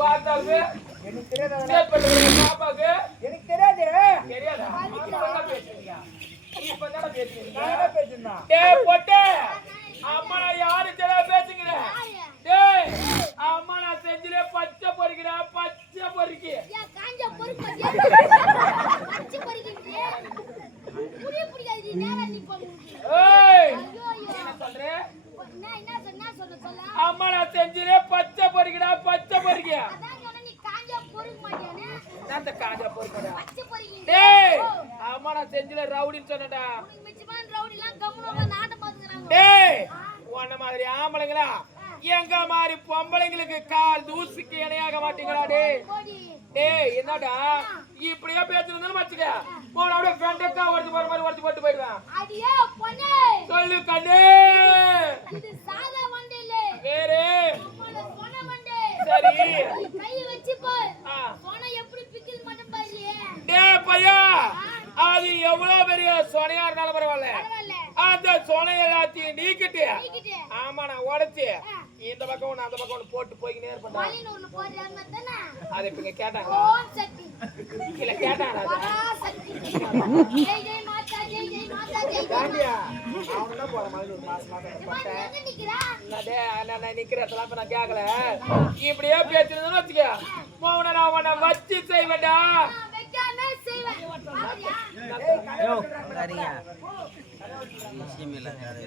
பாத்தாவே எனக்கு தெரியாத பாப்பாக்கு எனக்கு தெரியாது. தெரியாதா? பேசுறியா? இப்பதான பேசுறீங்க. நான் பேசுனா. டேய் பொட்டே. அம்மா நான் யாரு தெரிய பேசுங்கற? டேய் அம்மா நான் செஞ்சிலே பச்சை பொரிக்கிறா பச்சை பொரிக்கி. ஏன் காஞ்ச பொறுப்பு பச்சை பொரிக்கிறீங்க? புடிக்காது நேரா நீ போங்க. ஏய் ஐயோ என்ன சொல்ற? என்ன சொல்ல அம்மா நான் செஞ்சிலே பச்சை பொரிக்கிறா பச்சை பொரிக்கி. அதான் சொன்ன நீ காஞ்ச பொறுக்க மாட்டியானே. நான் காஞ்ச பொரிக்கறா. பச்சை பொரிக்கிறீங்க. டேய் அம்மா நான் செஞ்சிலே ரவுடின்னு சொன்னடா. உனக்கு மிச்சமான ரவுடிலாம் கம்முனோட நாட்ட பாத்துக்கறாங்க. டேய் உன்ன மாதிரி ஆம்பளைங்களா எங்க மாதிரி பொம்பளைங்களுக்கு கால் தூசிக்கு இணையாக மாட்டீங்களா டேய்? டேய் என்னடா இப்படியே பேசுறதுன்னு வச்சுக்க. போன அப்படியே ஃப்ரெண்டக்கா ஓடி போற மாதிரி ஓடி போட்டு போயிடுவேன். அடியே பொண்ணே சொல்லு கண்ணே. இது சாதா வண்டி இல்ல. வேற நம்மள சொன வண்டி. சரி கை வச்சு பார். ஆ சொன எப்படி பிக்கில் மட்டும் பாரு. டேய் பையா அது எவ்வளவு பெரிய சொனையா இருந்தாலும் பரவாயில்ல. பரவாயில்ல. அந்த சொனை எல்லாத்தையும் நீக்கிட்டு நீக்கிட்டு. ஆமா நான் உடைச்சு இந்த பக்கம் ஒண்ணு அந்த பக்கம் ஒண்ணு போட்டு போய்க்கினே இருப்பேன். மலினூர்ல போறாருன்னா தானே. அது இப்ப கேட்டாங்க. ஓம் சக்தி. இல்ல கேட்டாங்க. பரா சக்தி. ஜெய் ஜெய் மாதா ஜெய் ஜெய் மாதா ஜெய் ஜெய். அவன போற மாதிரி ஒரு மாசமா இவன் எங்க நிக்கிறா? நான் நிக்கிறதெல்லாம் இப்ப நான் கேட்கல. இப்படியே பேசுறதுன்னு வச்சுக்க மௌன நான் உன்னை வச்சு செய்வேன்டா. வைக்காம செய்வேன். பாரியா? யோ சரிங்க விஷயம் இல்ல நான்